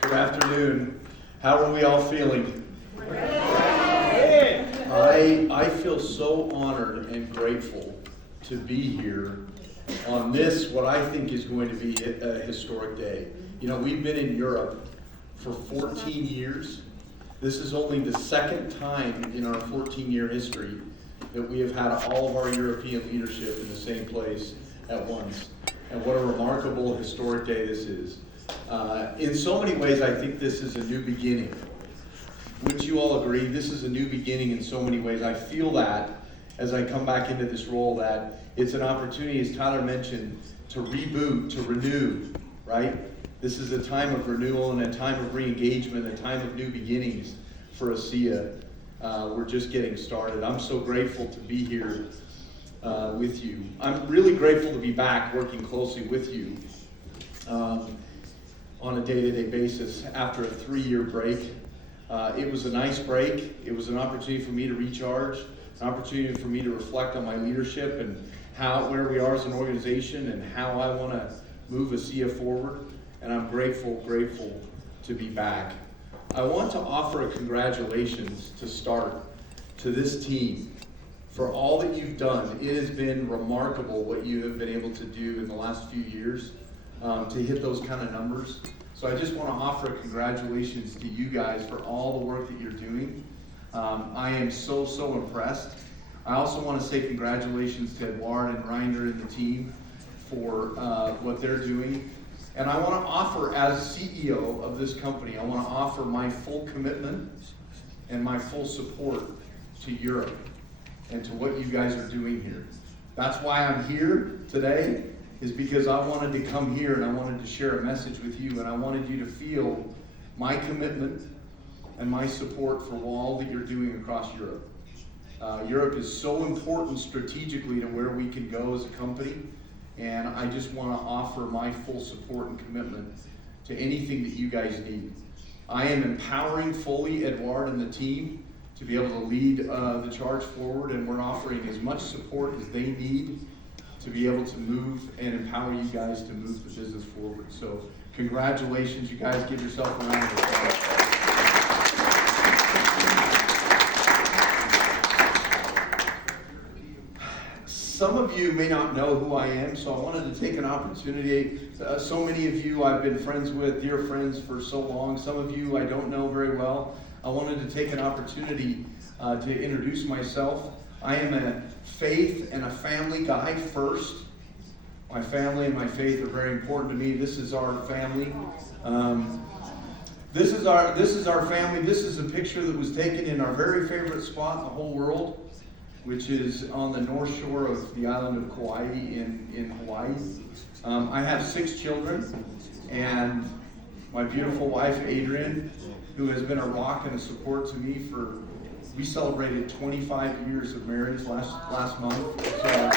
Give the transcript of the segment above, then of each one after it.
Good afternoon. How are we all feeling? I feel so honored and grateful to be here on this, what I think is going to be a historic day. You know, we've been in Europe for 14 years. This is only the second time in our 14-year history that we have had all of our European leadership in the same place at once. And what a remarkable historic day this is. In so many ways, I think this is a new beginning. Wouldn't you all agree? This is a new beginning in so many ways. I feel that as I come back into this role, that it's an opportunity, as Tyler mentioned, to reboot, to renew, right? This is a time of renewal and a time of re-engagement, a time of new beginnings for ASEA. We're just getting started. I'm so grateful to be here with you. I'm really grateful to be back working closely with you on a day-to-day basis after a 3-year break. It was a nice break. It was an opportunity for me to recharge, an opportunity for me to reflect on my leadership and where we are as an organization and how I want to move ASEA forward. And I'm grateful to be back. I want to offer a congratulations to start to this team for all that you've done. It has been remarkable what you have been able to do in the last few years to hit those kind of numbers. So I just want to offer a congratulations to you guys for all the work that you're doing. I am so impressed. I also want to say congratulations to Eduard and Reiner and the team for what they're doing. And I want to offer, as CEO of this company, I want to offer my full commitment and my full support to Europe and to what you guys are doing here. That's why I'm here today, is because I wanted to come here and I wanted to share a message with you, and I wanted you to feel my commitment and my support for all that you're doing across Europe. Europe is so important strategically to where we can go as a company, and I just want to offer my full support and commitment to anything that you guys need. I am empowering fully Eduard and the team to be able to lead the charge forward, and we're offering as much support as they need to be able to move and empower you guys to move the business forward. So congratulations, you guys. Give yourself a round of applause. Some of you may not know who I am, so I wanted to take an opportunity. So many of you I've been friends with, dear friends, for so long. Some of you I don't know very well. I wanted to take an opportunity to introduce myself. I am a faith and a family guy first. My family and my faith are very important to me. This is our family. This is our family. This is a picture that was taken in our very favorite spot in the whole world, which is on the north shore of the island of Kauai in Hawaii. I have 6 children, and my beautiful wife, Adrian, who has been a rock and a support to me we celebrated 25 years of marriage last month, so I'm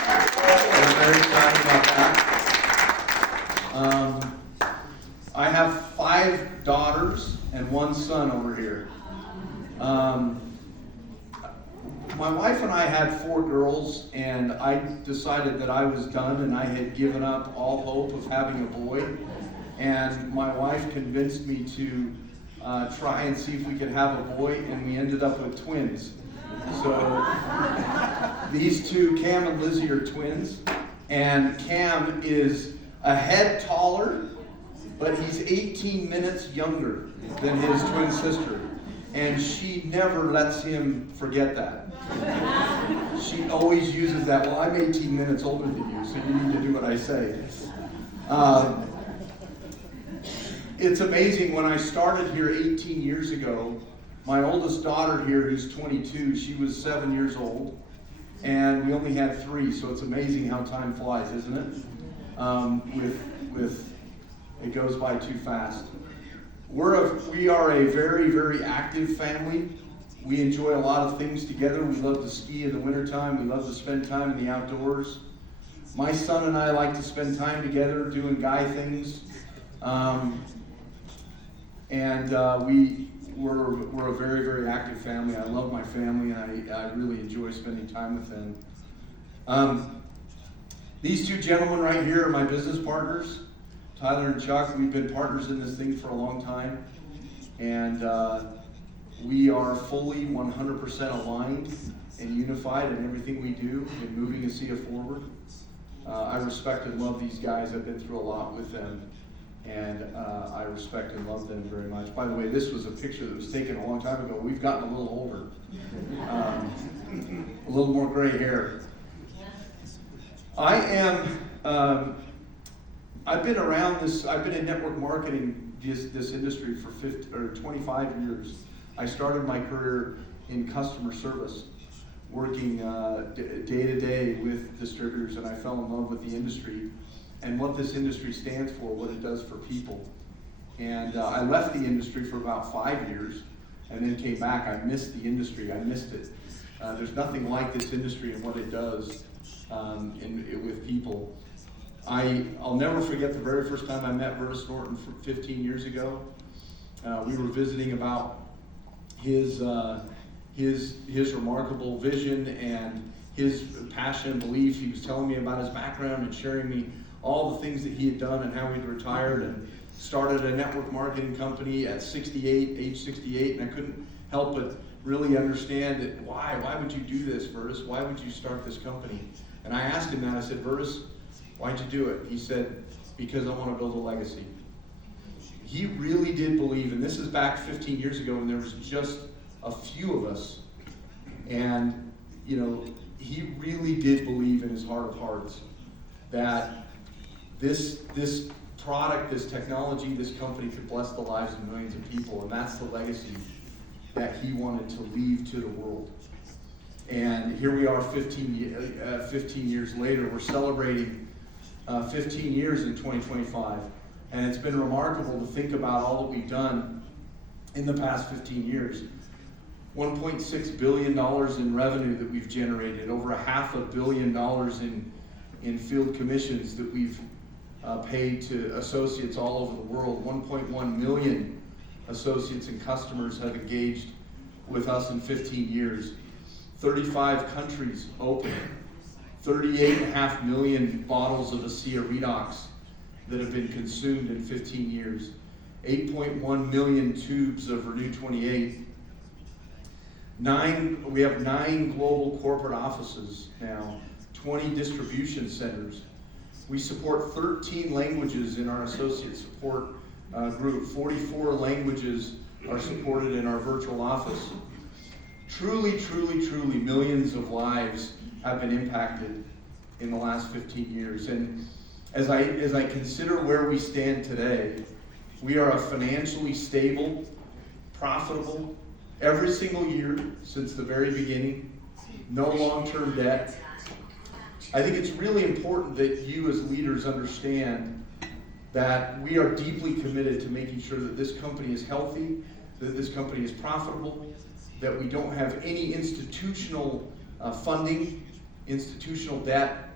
very excited about that. I have 5 daughters and 1 son over here. My wife and I had 4 girls, and I decided that I was done and I had given up all hope of having a boy. And my wife convinced me to try and see if we could have a boy, and we ended up with twins. So these 2, Cam and Lizzie, are twins. And Cam is a head taller, but he's 18 minutes younger than his twin sister. And she never lets him forget that. She always uses that, well, I'm 18 minutes older than you, so you need to do what I say. It's amazing, when I started here 18 years ago, my oldest daughter here, who's 22, she was 7 years old, and we only had 3, so it's amazing how time flies, isn't it? It goes by too fast. We are a very active family. We enjoy a lot of things together. We love to ski in the wintertime. We love to spend time in the outdoors. My son and I like to spend time together doing guy things. We're a very active family. I love my family, and I really enjoy spending time with them. These two gentlemen right here are my business partners, Tyler and Chuck. We've been partners in this thing for a long time, and we are fully 100% aligned and unified in everything we do in moving ASEA forward. I respect and love these guys. I've been through a lot with them, and I respect and love them very much. By the way, this was a picture that was taken a long time ago. We've gotten a little older, a little more gray hair. I've been around this. I've been in network marketing this industry for 25 years. I started my career in customer service, working day to day with distributors, and I fell in love with the industry and what this industry stands for, what it does for people. And I left the industry for about 5 years and then came back. I missed the industry. I missed it. There's nothing like this industry and what it does with people. I'll never forget the very first time I met Vertus Norton 15 years ago. We were visiting about his remarkable vision and his passion and belief. He was telling me about his background and sharing me all the things that he had done and how he'd retired and started a network marketing company at age 68, and I couldn't help but really understand it. Why would you do this, Vertus? Why would you start this company? And I asked him that. I said, Vertus, why'd you do it? He said, because I want to build a legacy. He really did believe, and this is back 15 years ago when there was just a few of us, and he really did believe in his heart of hearts that this product, this technology, this company could bless the lives of millions of people, and that's the legacy that he wanted to leave to the world. And here we are 15 years later. We're celebrating 15 years in 2025, and it's been remarkable to think about all that we've done in the past 15 years. $1.6 billion in revenue that we've generated, over $500 million in field commissions that we've paid to associates all over the world. 1.1 million associates and customers have engaged with us in 15 years. 35 countries open. 38.5 million bottles of ASEA Redox that have been consumed in 15 years. 8.1 million tubes of Renew 28. We have 9 global corporate offices now, 20 distribution centers. We support 13 languages in our associate support group. 44 languages are supported in our virtual office. Truly, truly, truly, millions of lives have been impacted in the last 15 years. And as I consider where we stand today, we are a financially stable, profitable, every single year since the very beginning, no long-term debt. I think it's really important that you as leaders understand that we are deeply committed to making sure that this company is healthy, that this company is profitable, that we don't have any institutional funding, institutional debt.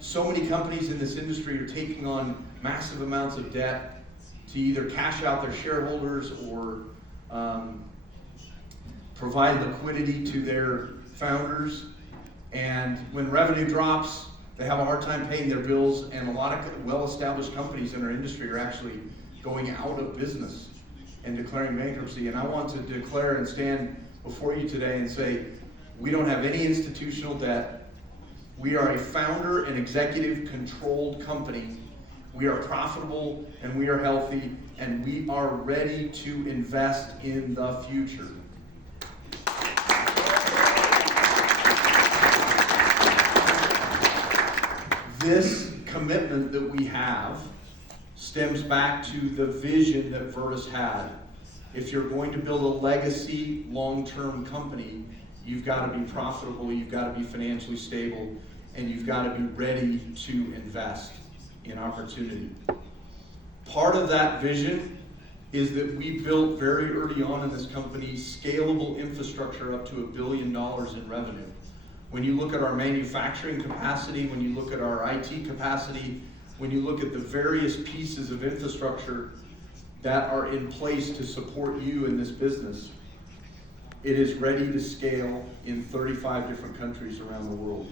So many companies in this industry are taking on massive amounts of debt to either cash out their shareholders or provide liquidity to their founders. And when revenue drops, they have a hard time paying their bills, and a lot of well-established companies in our industry are actually going out of business and declaring bankruptcy. And I want to declare and stand before you today and say, we don't have any institutional debt. We are a founder and executive controlled company. We are profitable and we are healthy, and we are ready to invest in the future. This commitment that we have stems back to the vision that Vertus had. If you're going to build a legacy, long-term company, you've got to be profitable, you've got to be financially stable, and you've got to be ready to invest in opportunity. Part of that vision is that we built very early on in this company scalable infrastructure up to $1 billion in revenue. When you look at our manufacturing capacity, when you look at our IT capacity, when you look at the various pieces of infrastructure that are in place to support you in this business, it is ready to scale in 35 different countries around the world.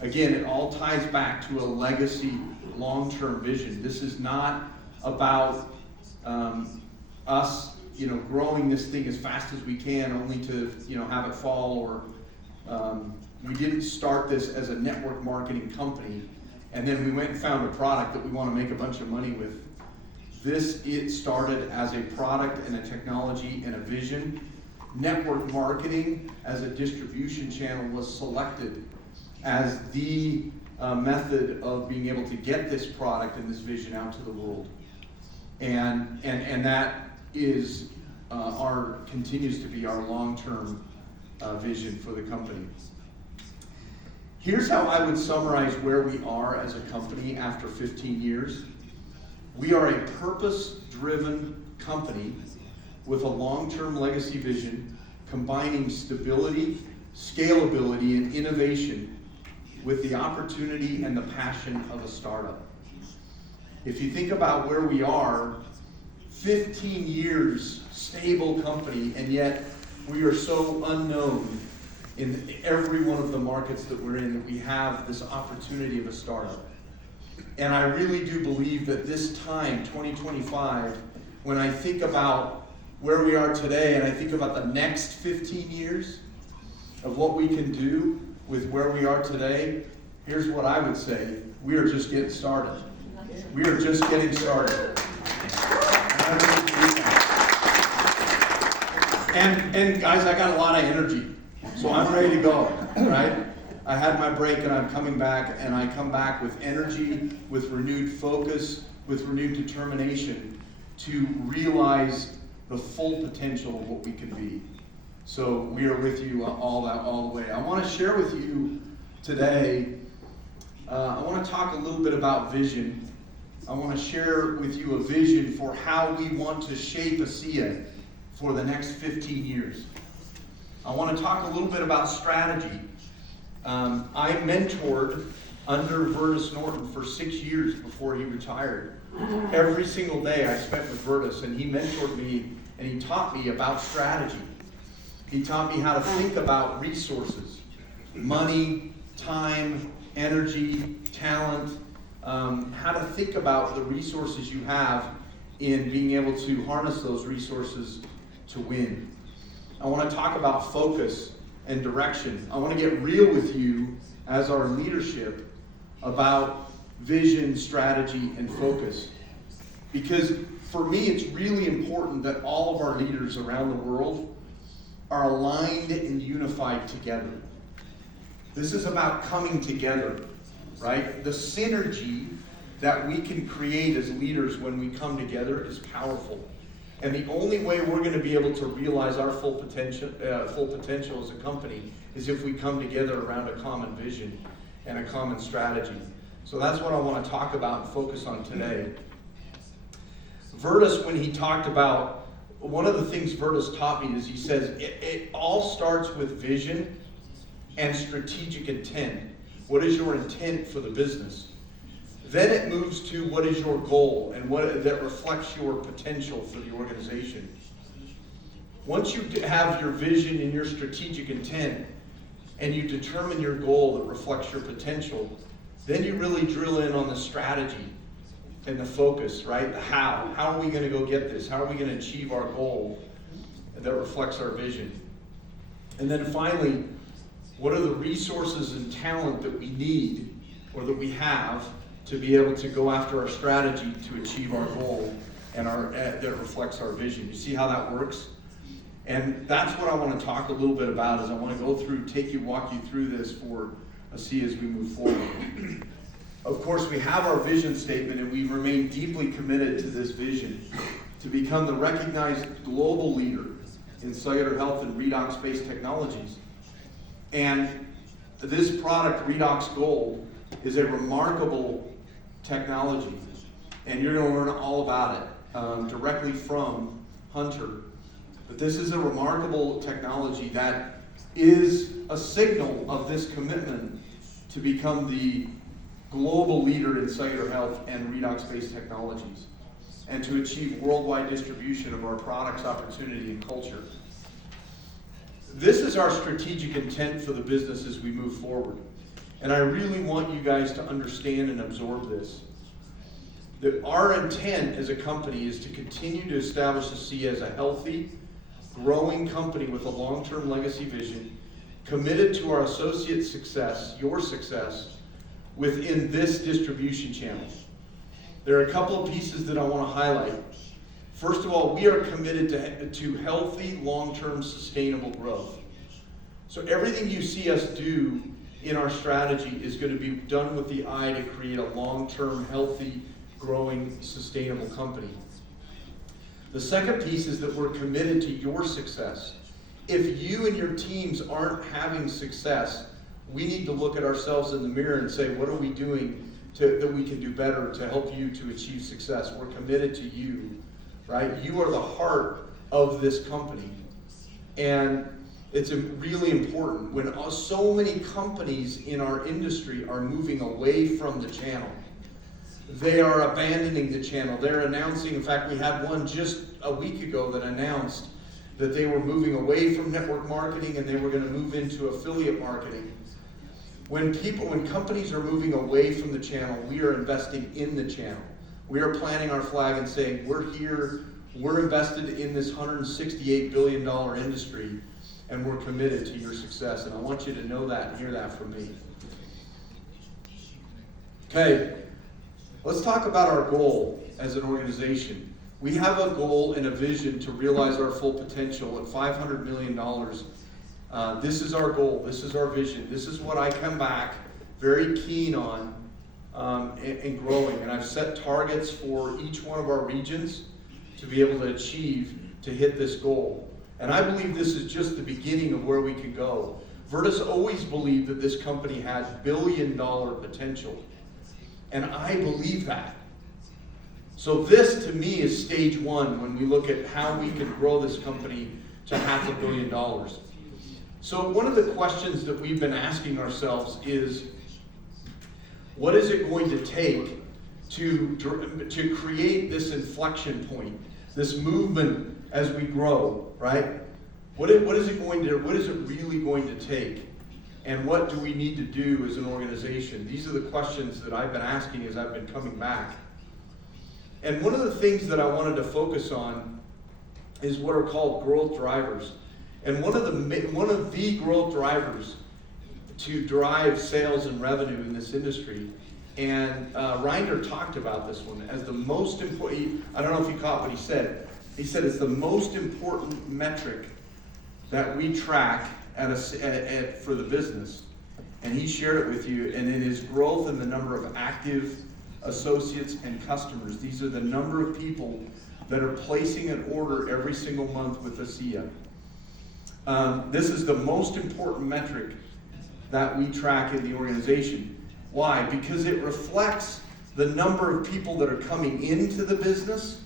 Again, it all ties back to a legacy, long-term vision. This is not about us, growing this thing as fast as we can, only to, have it fall. Or we didn't start this as a network marketing company, and then we went and found a product that we want to make a bunch of money with. It started as a product and a technology and a vision. Network marketing as a distribution channel was selected as the method of being able to get this product and this vision out to the world. And that is continues to be our long-term vision for the company. Here's how I would summarize where we are as a company after 15 years. We are a purpose-driven company with a long-term legacy vision, combining stability, scalability, and innovation with the opportunity and the passion of a startup. If you think about where we are, 15 years, stable company, and yet we are so unknown in every one of the markets that we're in that we have this opportunity of a startup. And I really do believe that this time, 2025, when I think about where we are today and I think about the next 15 years of what we can do with where we are today, here's what I would say: we are just getting started. We are just getting started. And guys, I got a lot of energy, so I'm ready to go, right? I had my break and I'm coming back, and I come back with energy, with renewed focus, with renewed determination to realize the full potential of what we can be. So we are with you all the way. I want to share with you today, I want to talk a little bit about vision. I want to share with you a vision for how we want to shape ASEA for the next 15 years. I want to talk a little bit about strategy. I mentored under Vertus Norton for 6 years before he retired. Every single day I spent with Vertus, and he mentored me and he taught me about strategy. He taught me how to think about resources, money, time, energy, talent, how to think about the resources you have in being able to harness those resources to win. I want to talk about focus and direction. I want to get real with you as our leadership about vision, strategy, and focus. Because for me, it's really important that all of our leaders around the world are aligned and unified together. This is about coming together, right? The synergy that we can create as leaders when we come together is powerful. And the only way we're going to be able to realize our full potential as a company is if we come together around a common vision and a common strategy. So that's what I want to talk about and focus on today. Vertus, when he talked about, one of the things Vertus taught me is he says it all starts with vision and strategic intent. What is your intent for the business? Then it moves to what is your goal and what that reflects your potential for the organization. Once you have your vision and your strategic intent and you determine your goal that reflects your potential, then you really drill in on the strategy and the focus, right? The how. How are we going to go get this? How are we going to achieve our goal that reflects our vision? And then finally, what are the resources and talent that we need or that we have to be able to go after our strategy to achieve our goal and that reflects our vision? You see how that works? And that's what I want to talk a little bit about. Is I want to go through, walk you through this for ASEA as we move forward. Of course, we have our vision statement, and we remain deeply committed to this vision to become the recognized global leader in cellular health and redox-based technologies. And this product, Redox Gold, is a remarkable technology, and you're going to learn all about it directly from Hunter. But this is a remarkable technology that is a signal of this commitment to become the global leader in cellular health and redox-based technologies, and to achieve worldwide distribution of our products, opportunity, and culture. This is our strategic intent for the business as we move forward. And I really want you guys to understand and absorb this. That our intent as a company is to continue to establish ASEA as a healthy, growing company with a long-term legacy vision, committed to our associate success, your success, within this distribution channel. There are a couple of pieces that I want to highlight. First of all, we are committed to healthy, long-term, sustainable growth. So everything you see us do in our strategy is going to be done with the eye to create a long-term, healthy, growing, sustainable company. The second piece is that we're committed to your success. If you and your teams aren't having success, we need to look at ourselves in the mirror and say, what are we doing that we can do better to help you to achieve success? We're committed to you, right? You are the heart of this company. And it's really important when so many companies in our industry are moving away from the channel. They are abandoning the channel. They're announcing, in fact, we had one just a week ago that announced that they were moving away from network marketing and they were going to move into affiliate marketing. When companies are moving away from the channel, we are investing in the channel. We are planting our flag and saying, we're here, we're invested in this $168 billion industry, and we're committed to your success. And I want you to know that and hear that from me. Okay, let's talk about our goal as an organization. We have a goal and a vision to realize our full potential at $500 million. This is our goal. This is our vision. This is what I come back very keen on and growing. And I've set targets for each one of our regions to be able to achieve, to hit this goal. And I believe this is just the beginning of where we can go. Virtus always believed that this company had billion-dollar potential. And I believe that. So this, to me, is stage one when we look at how we can grow this company to $500 million. So one of the questions that we've been asking ourselves is, what is it going to take to create this inflection point, this movement as we grow, right? What is it really going to take? And what do we need to do as an organization? These are the questions that I've been asking as I've been coming back. And one of the things that I wanted to focus on is what are called growth drivers. And one of the growth drivers to drive sales and revenue in this industry, and Reiner talked about this one as the most important. I don't know if you caught what he said. He said it's the most important metric that we track for the business. And he shared it with you. And in his growth in the number of active associates and customers, these are the number of people that are placing an order every single month with ASEA. This is the most important metric that we track in the organization. Why? Because it reflects the number of people that are coming into the business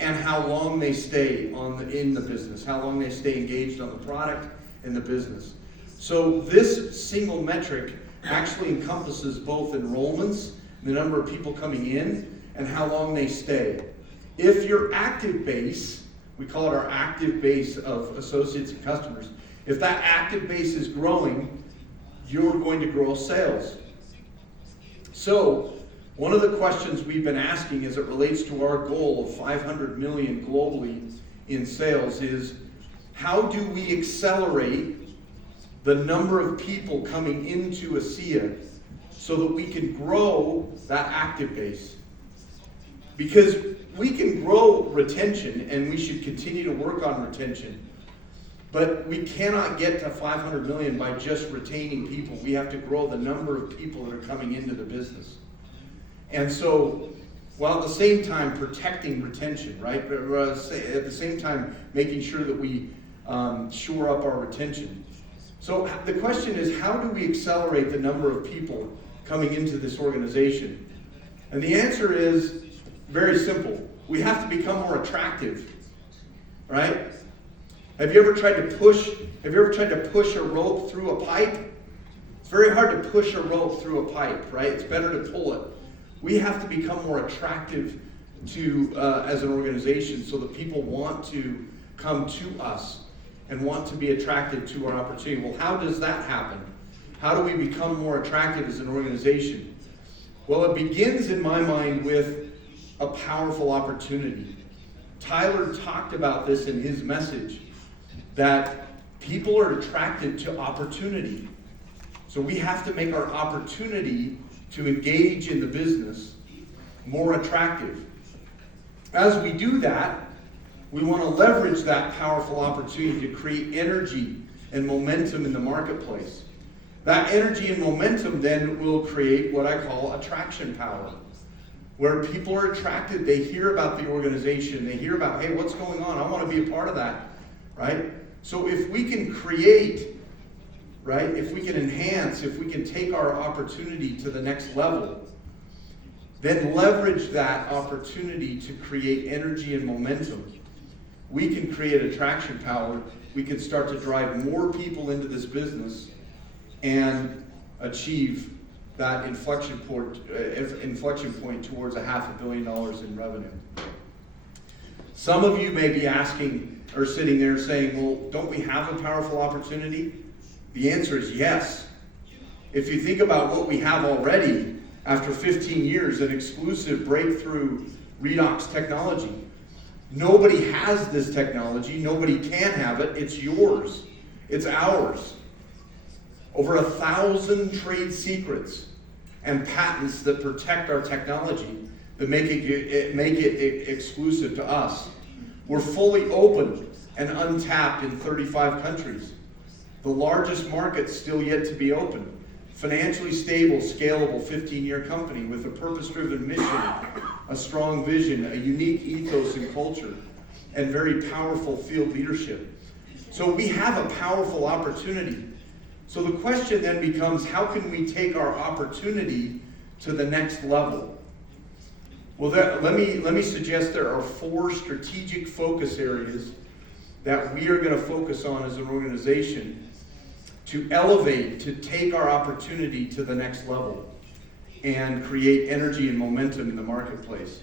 and how long they stay in the business, how long they stay engaged on the product and the business. So this single metric actually encompasses both enrollments, the number of people coming in, and how long they stay. If your active base, we call it our active base of associates and customers, if that active base is growing, you're going to grow sales. So one of the questions we've been asking as it relates to our goal of $500 million globally in sales is, how do we accelerate the number of people coming into ASEA so that we can grow that active base? Because we can grow retention, and we should continue to work on retention. But we cannot get to 500 million by just retaining people. We have to grow the number of people that are coming into the business. And so, while at the same time protecting retention, right? But at the same time making sure that we shore up our retention. So the question is, how do we accelerate the number of people coming into this organization? And the answer is very simple. We have to become more attractive, right? Have you ever tried to push a rope through a pipe? It's very hard to push a rope through a pipe, right? It's better to pull it. We have to become more attractive to as an organization so that people want to come to us and want to be attracted to our opportunity. Well, how does that happen? How do we become more attractive as an organization? Well, it begins in my mind with a powerful opportunity. Tyler talked about this in his message, that people are attracted to opportunity. So we have to make our opportunity to engage in the business more attractive. As we do that, we want to leverage that powerful opportunity to create energy and momentum in the marketplace. That energy and momentum then will create what I call attraction power, where people are attracted. They hear about the organization. They hear about, hey, what's going on? I want to be a part of that, right? So if we can create, right, if we can enhance, if we can take our opportunity to the next level, then leverage that opportunity to create energy and momentum, we can create attraction power. We can start to drive more people into this business and achieve that inflection point towards $500 million in revenue. Some of you may be asking or sitting there saying, well, don't we have a powerful opportunity? The answer is yes. If you think about what we have already, after 15 years, an exclusive breakthrough redox technology. Nobody has this technology. Nobody can have it. It's yours. It's ours. Over 1,000 trade secrets and patents that protect our technology, that make it exclusive to us. We're fully open and untapped in 35 countries. The largest market still yet to be open. Financially stable, scalable, 15-year company with a purpose-driven mission, a strong vision, a unique ethos and culture, and very powerful field leadership. So we have a powerful opportunity. So the question then becomes, how can we take our opportunity to the next level? Well, let me suggest there are 4 strategic focus areas that we are going to focus on as an organization to elevate, to take our opportunity to the next level and create energy and momentum in the marketplace.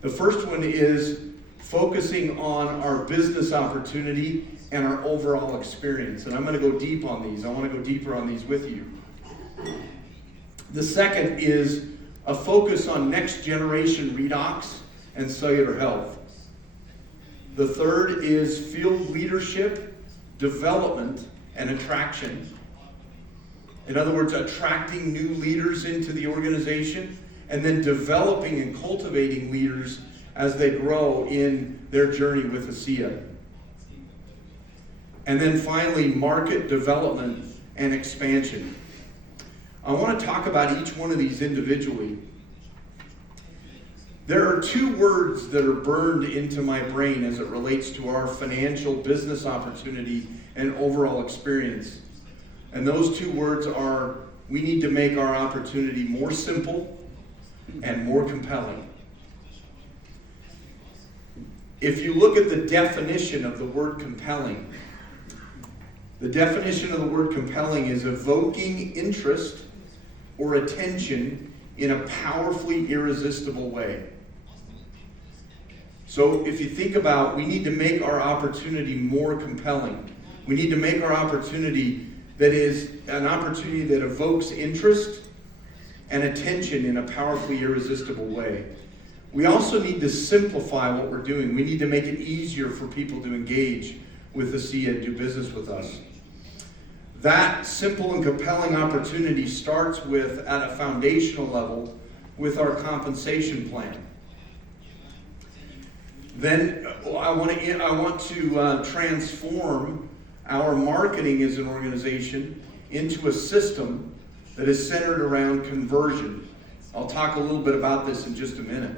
The first one is focusing on our business opportunity and our overall experience. And I'm going to go deep on these. I want to go deeper on these with you. The second is a focus on next generation redox and cellular health. The third is field leadership, development, and attraction. In other words, attracting new leaders into the organization and then developing and cultivating leaders as they grow in their journey with ASEA. And then finally, market development and expansion. I want to talk about each one of these individually. There are 2 words that are burned into my brain as it relates to our financial business opportunity and overall experience. And those 2 words are, we need to make our opportunity more simple and more compelling. If you look at the definition of the word compelling, the definition of the word compelling is evoking interest or attention in a powerfully irresistible way. So if you think about, we need to make our opportunity more compelling. We need to make our opportunity that is an opportunity that evokes interest and attention in a powerfully irresistible way. We also need to simplify what we're doing. We need to make it easier for people to engage with ASEA and do business with us. That simple and compelling opportunity starts with, at a foundational level, with our compensation plan. Then I want to transform our marketing as an organization into a system that is centered around conversion. I'll talk a little bit about this in just a minute.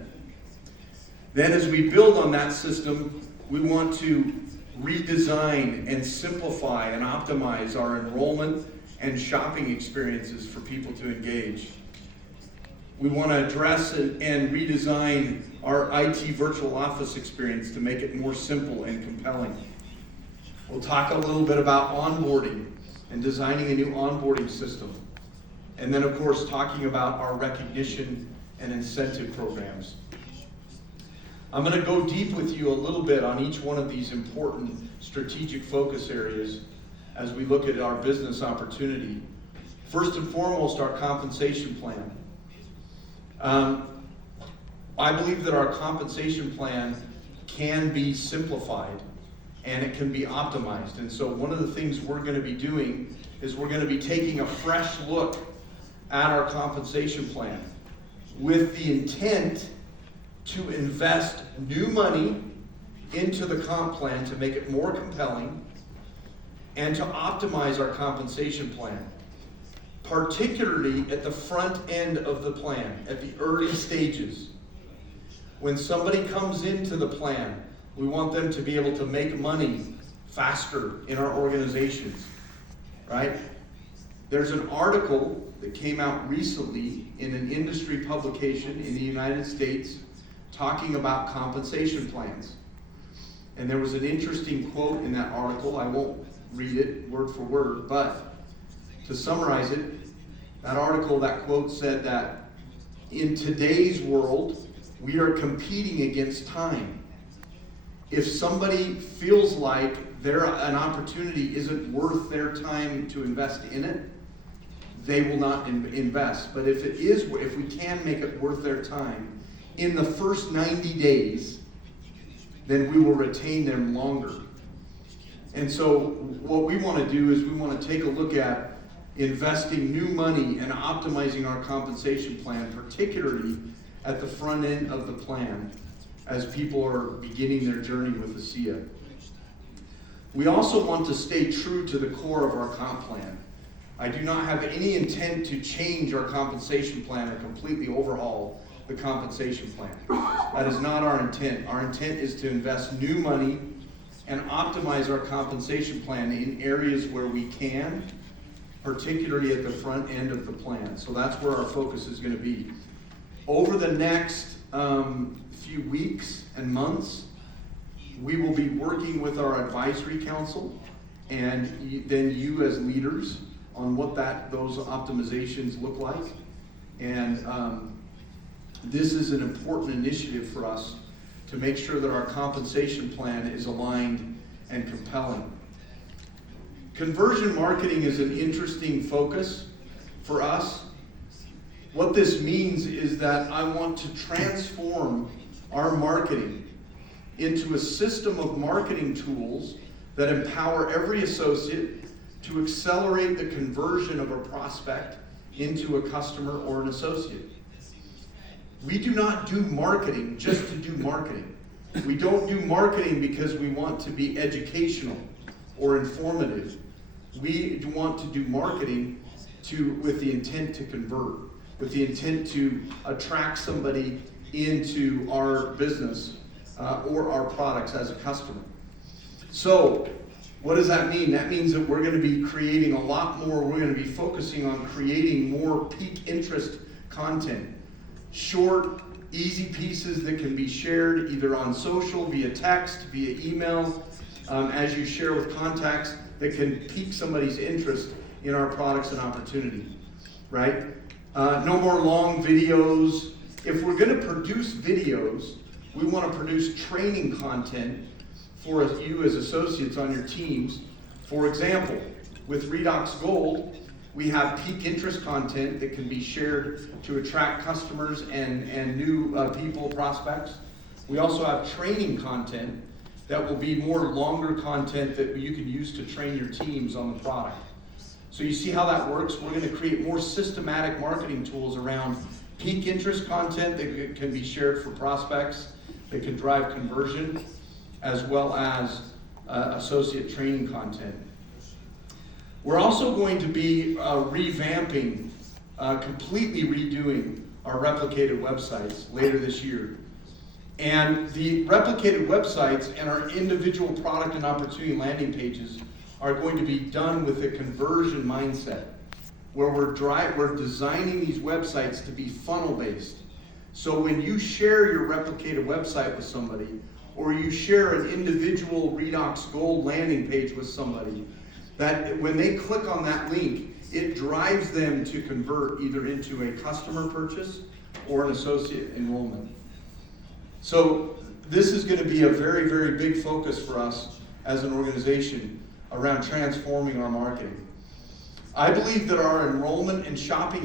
Then as we build on that system, we want to redesign and simplify and optimize our enrollment and shopping experiences for people to engage. We want to address and redesign our IT virtual office experience to make it more simple and compelling. We'll talk a little bit about onboarding and designing a new onboarding system. And then, of course, talking about our recognition and incentive programs. I'm going to go deep with you a little bit on each one of these important strategic focus areas as we look at our business opportunity. First and foremost, our compensation plan. I believe that our compensation plan can be simplified and it can be optimized. And so one of the things we're going to be doing is we're going to be taking a fresh look at our compensation plan with the intent to invest new money into the comp plan to make it more compelling and to optimize our compensation plan, particularly at the front end of the plan, at the early stages. When somebody comes into the plan, we want them to be able to make money faster in our organizations, right? There's an article that came out recently in an industry publication in the United States talking about compensation plans. And there was an interesting quote in that article. I won't read it word for word, but to summarize it, that article, that quote said that in today's world, we are competing against time. If somebody feels like an opportunity isn't worth their time to invest in it, they will not invest. But if we can make it worth their time in the first 90 days, then we will retain them longer. And so what we want to do is we want to take a look at investing new money and optimizing our compensation plan, particularly at the front end of the plan as people are beginning their journey with ASEA. We also want to stay true to the core of our comp plan. I do not have any intent to change our compensation plan or completely overhaul the compensation plan. That is not our intent. Our intent is to invest new money and optimize our compensation plan in areas where we can, particularly at the front end of the plan. So that's where our focus is going to be. Over the next few weeks and months, we will be working with our advisory council and then you as leaders on what those optimizations look like. And this is an important initiative for us to make sure that our compensation plan is aligned and compelling. Conversion marketing is an interesting focus for us. What this means is that I want to transform our marketing into a system of marketing tools that empower every associate to accelerate the conversion of a prospect into a customer or an associate. We do not do marketing just to do marketing. We don't do marketing because we want to be educational or informative. We want to do marketing with the intent to convert, with the intent to attract somebody into our business or our products as a customer. So, what does that mean? That means that we're going to be creating a lot more. We're going to be focusing on creating more peak interest content. Short, easy pieces that can be shared either on social, via text, via email, as you share with contacts that can pique somebody's interest in our products and opportunity, right? No more long videos. If we're going to produce videos, we want to produce training content for you as associates on your teams. For example, with Redox Gold, we have peak interest content that can be shared to attract customers and new people, prospects. We also have training content that will be more longer content that you can use to train your teams on the product. So you see how that works? We're going to create more systematic marketing tools around peak interest content that can be shared for prospects, that can drive conversion, as well as associate training content. We're also going to be revamping, completely redoing our replicated websites later this year. And the replicated websites and our individual product and opportunity landing pages are going to be done with a conversion mindset, where we're designing these websites to be funnel-based. So when you share your replicated website with somebody, or you share an individual Redox Gold landing page with somebody, that when they click on that link, it drives them to convert either into a customer purchase or an associate enrollment. So this is going to be a very, very big focus for us as an organization around transforming our marketing. I believe that our enrollment in shopping